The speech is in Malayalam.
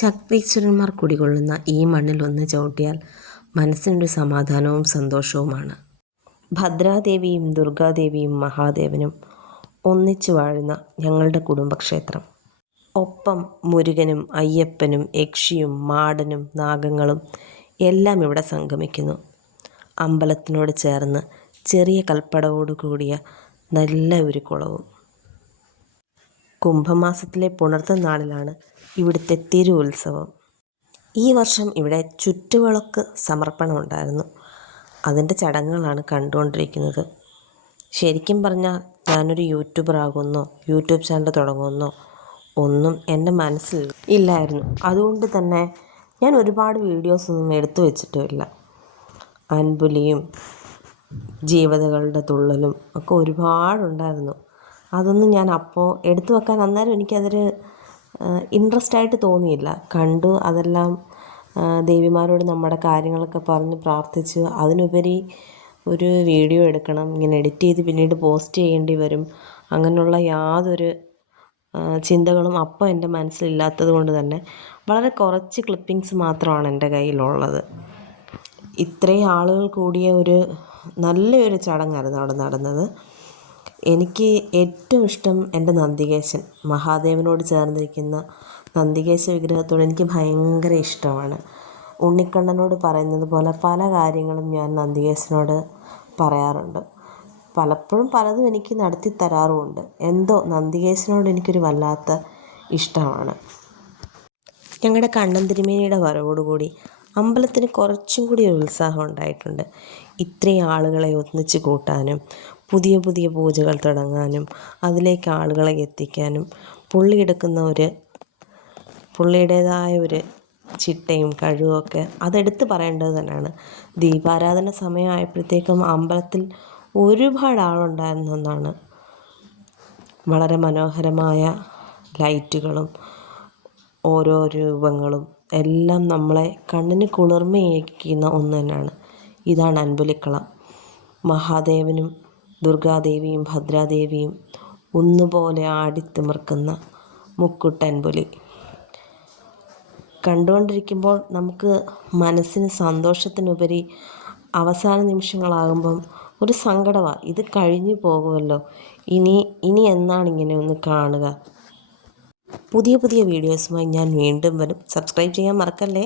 ശക്തീശ്വരന്മാർ കുടികൊള്ളുന്ന ഈ മണ്ണിൽ ഒന്ന് ചവിട്ടിയാൽ മനസ്സിനൊരു സമാധാനവും സന്തോഷവുമാണ്. ഭദ്രാദേവിയും ദുർഗാദേവിയും മഹാദേവനും ഒന്നിച്ചു വാഴുന്ന ഞങ്ങളുടെ കുടുംബക്ഷേത്രം. ഒപ്പം മുരുകനും അയ്യപ്പനും യക്ഷിയും മാടനും നാഗങ്ങളും എല്ലാം ഇവിടെ സംഗമിക്കുന്നു. അമ്പലത്തിനോട് ചേർന്ന് ചെറിയ കൽപ്പടവോടു കൂടിയ നല്ല ഒരു കുളവും. കുംഭമാസത്തിലെ പുണർത്ത നാളിലാണ് ഇവിടുത്തെ തിരു ഉത്സവം ഈ വർഷം ഇവിടെ ചുറ്റുവിളക്ക് സമർപ്പണം ഉണ്ടായിരുന്നു അതിന്റെ ചടങ്ങുകളാണ് കണ്ടുകൊണ്ടിരിക്കുന്നത്. ശരിക്കും പറഞ്ഞാൽ ഞാനൊരു യൂട്യൂബർ ആകുമെന്നോ യൂട്യൂബ് ചാനൽ തുടങ്ങുമെന്നോ ഒന്നും എന്റെ മനസ്സിൽ ഇല്ലായിരുന്നു. അതുകൊണ്ട് തന്നെ ഞാൻ ഒരുപാട് വീഡിയോസൊന്നും എടുത്തു വെച്ചിട്ടുമില്ല. അൻപുലിയും ജീവതകളുടെ തുള്ളലും ഒക്കെ ഒരുപാടുണ്ടായിരുന്നു. അതൊന്നും ഞാൻ അപ്പോൾ എടുത്തു വെക്കാൻ അന്നേരം എനിക്കതൊരു ഇൻട്രസ്റ്റ് ആയിട്ട് തോന്നിയില്ല. കണ്ടു അതെല്ലാം ദേവിമാരോട് നമ്മുടെ കാര്യങ്ങളൊക്കെ പറഞ്ഞ് പ്രാർത്ഥിച്ച് അതിനുപരി ഒരു വീഡിയോ എടുക്കണം ഇങ്ങനെ എഡിറ്റ് ചെയ്ത് പിന്നീട് പോസ്റ്റ് ചെയ്യേണ്ടി വരും. അങ്ങനെയുള്ള യാതൊരു ചിന്തകളും അപ്പോൾ എന്റെ മനസ്സിലില്ലാത്തത് കൊണ്ട് തന്നെ വളരെ കുറച്ച് ക്ലിപ്പിങ്സ് മാത്രമാണ് എന്റെ കയ്യിലുള്ളത്. ഇത്രയും ആളുകൾ കൂടിയ ഒരു നല്ലൊരു ചടങ്ങായിരുന്നു അവിടെ നടന്നത്. എനിക്ക് ഏറ്റവും ഇഷ്ടം എന്റെ നന്ദികേശൻ. മഹാദേവനോട് ചേർന്നിരിക്കുന്ന നന്ദികേശ വിഗ്രഹത്തോട് എനിക്ക് ഭയങ്കര ഇഷ്ടമാണ്. ഉണ്ണിക്കണ്ണനോട് പറയുന്നത് പോലെ പല കാര്യങ്ങളും ഞാൻ നന്ദികേശനോട് പറയാറുണ്ട്. പലപ്പോഴും പലതും എനിക്ക് നടത്തി തരാറുമുണ്ട്. എന്തോ നന്ദികേശനോട് എനിക്കൊരു വല്ലാത്ത ഇഷ്ടമാണ്. ഞങ്ങളുടെ കണ്ണൻ തിരുമേനിയുടെ വരവോടുകൂടി അമ്പലത്തിന് കുറച്ചും കൂടി ഒരു ഉത്സാഹം ഉണ്ടായിട്ടുണ്ട്. ഇത്രയും ആളുകളെ ഒന്നിച്ച് കൂട്ടാനും പുതിയ പുതിയ പൂജകൾ തുടങ്ങാനും അതിലേക്ക് ആളുകളെ എത്തിക്കാനും പുള്ളി എടുക്കുന്ന ഒരു പുള്ളിയുടേതായ ഒരു ചിട്ടയും കഴിവും ഒക്കെ അതെടുത്ത് പറയേണ്ടത് തന്നെയാണ്. ദീപാരാധന സമയമായപ്പോഴത്തേക്കും അമ്പലത്തിൽ ഒരുപാട് ആളുണ്ടായിരുന്നെന്നാണ് വളരെ മനോഹരമായ ലൈറ്റുകളും ഓരോ രൂപങ്ങളും എല്ലാം നമ്മളെ കണ്ണിന് കുളിർമയേക്കുന്ന ഒന്ന് തന്നെയാണ്. ഇതാണ് അൻപുലിക്കള. മഹാദേവനും ദുർഗാദേവിയും ഭദ്രാദേവിയും ഒന്നുപോലെ ആടിത്തിമിർക്കുന്ന മുക്കുട്ടൻപുലി കണ്ടുകൊണ്ടിരിക്കുമ്പോൾ നമുക്ക് മനസ്സിന് സന്തോഷത്തിനുപരി അവസാന നിമിഷങ്ങളാകുമ്പം ഒരു സങ്കടമാണ് ഇത് കഴിഞ്ഞു പോകുമല്ലോ. ഇനി ഇനി എന്നാണ് ഇങ്ങനെ ഒന്ന് കാണുക? പുതിയ പുതിയ വീഡിയോസുമായി ഞാൻ വീണ്ടും വരും. സബ്സ്ക്രൈബ് ചെയ്യാൻ മറക്കല്ലേ?